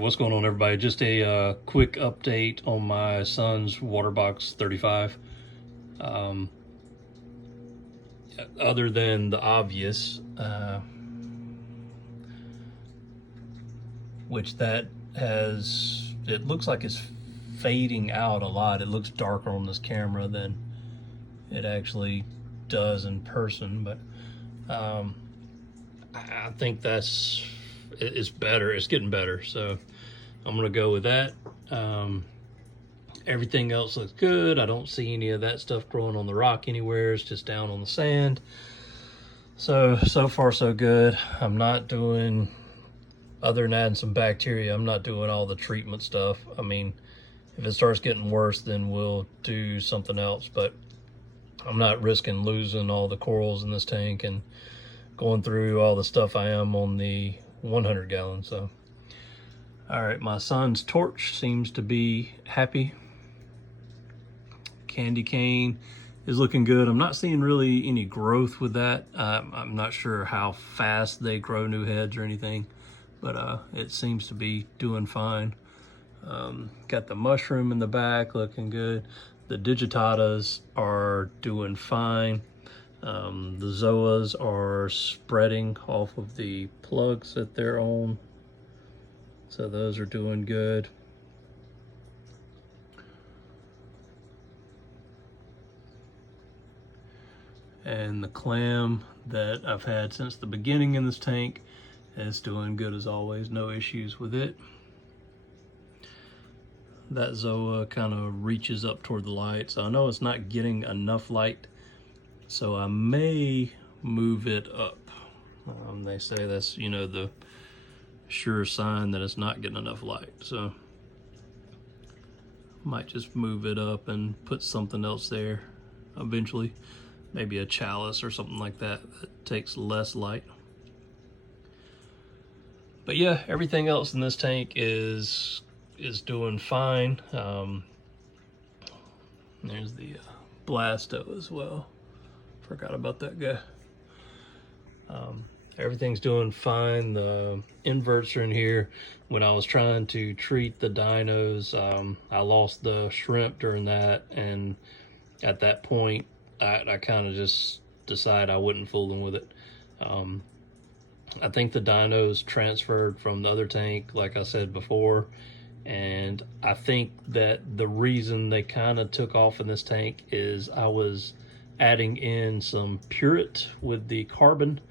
what's going on, everybody? Just a quick update on my son's WaterBox 35. Um, Other than the obvious, which that has, it looks like it's fading out a lot. It looks darker on this camera than it actually does in person, but I think it's better. It's getting better, so I'm gonna go with that. Everything else looks good. I don't see any of that stuff growing on the rock anywhere. It's just down on the sand. So far so good. I'm not doing, other than adding some bacteria, I'm not doing all the treatment stuff. I mean, if it starts getting worse, then we'll do something else, but I'm not risking losing all the corals in this tank and going through all the stuff I am on the 100 gallon. So all right, my son's torch seems to be happy. Candy cane is looking good. I'm not seeing really any growth with that. I'm not sure how fast they grow new heads or anything, but it seems to be doing fine. Got the mushroom in the back looking good. The digitatas are doing fine. The zoas are spreading off of the plugs that they're on, so those are doing good. And the clam that I've had since the beginning in this tank is doing good as always. No issues with it. That zoa kind of reaches up toward the light, so I know it's not getting enough light, so I may move it up. They say that's, you know, the sure sign that it's not getting enough light, so might just move it up and put something else there eventually. Maybe a chalice or something like that that takes less light. But yeah, everything else in this tank is doing fine. There's the Blasto as well. Forgot about that guy. Everything's doing fine. The inverts are in here. When I was trying to treat the dinos, I lost the shrimp during that, and at that point I kind of just decided I wouldn't fool them with it. I think the dinos transferred from the other tank, like I said before, and I think that the reason they kind of took off in this tank is I was adding in some Purit with the carbon,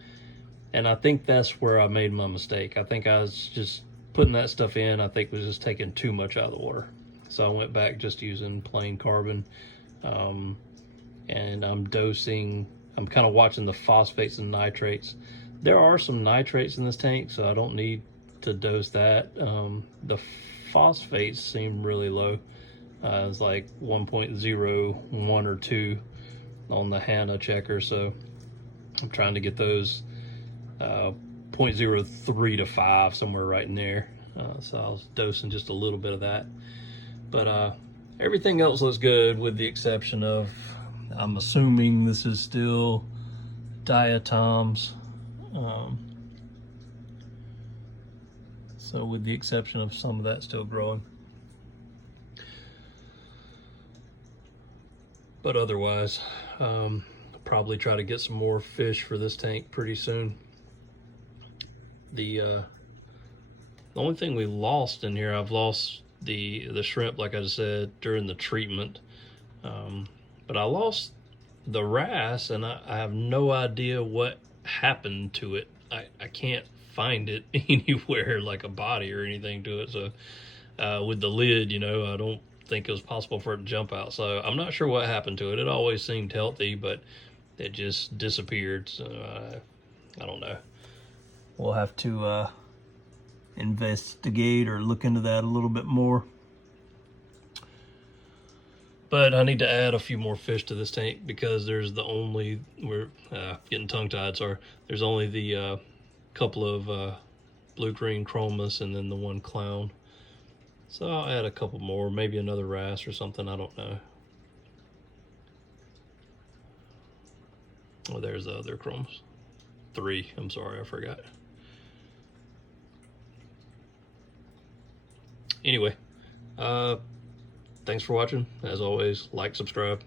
and I think that's where I made my mistake. I think I was just putting that stuff in, I think was just taking too much out of the water. So I went back just using plain carbon. And I'm dosing, I'm kind of watching the phosphates and nitrates. There are some nitrates in this tank, so I don't need to dose that. The phosphates seem really low. It's like 1.01 or 2 on the HANA checker, so I'm trying to get those 0.03 to 5, somewhere right in there. So I was dosing just a little bit of that. But everything else looks good with the exception of, I'm assuming this is still diatoms. So with the exception of some of that still growing. But otherwise, I'll probably try to get some more fish for this tank pretty soon. The only thing we lost in here, I've lost the shrimp, like I said, during the treatment. But I lost the wrasse, and I have no idea what happened to it. I can't find it anywhere, like a body or anything to it. So with the lid, you know, I don't think it was possible for it to jump out. So I'm not sure what happened to it. It always seemed healthy, but it just disappeared. So I don't know. We'll have to investigate or look into that a little bit more. But I need to add a few more fish to this tank because there's the only, we're getting tongue-tied, sorry. There's only the couple of blue-green chromis and then the one clown. So I'll add a couple more, maybe another wrasse or something, I don't know. Oh, there's the other chromis. 3, I'm sorry, I forgot. Anyway, thanks for watching. As always, like, subscribe.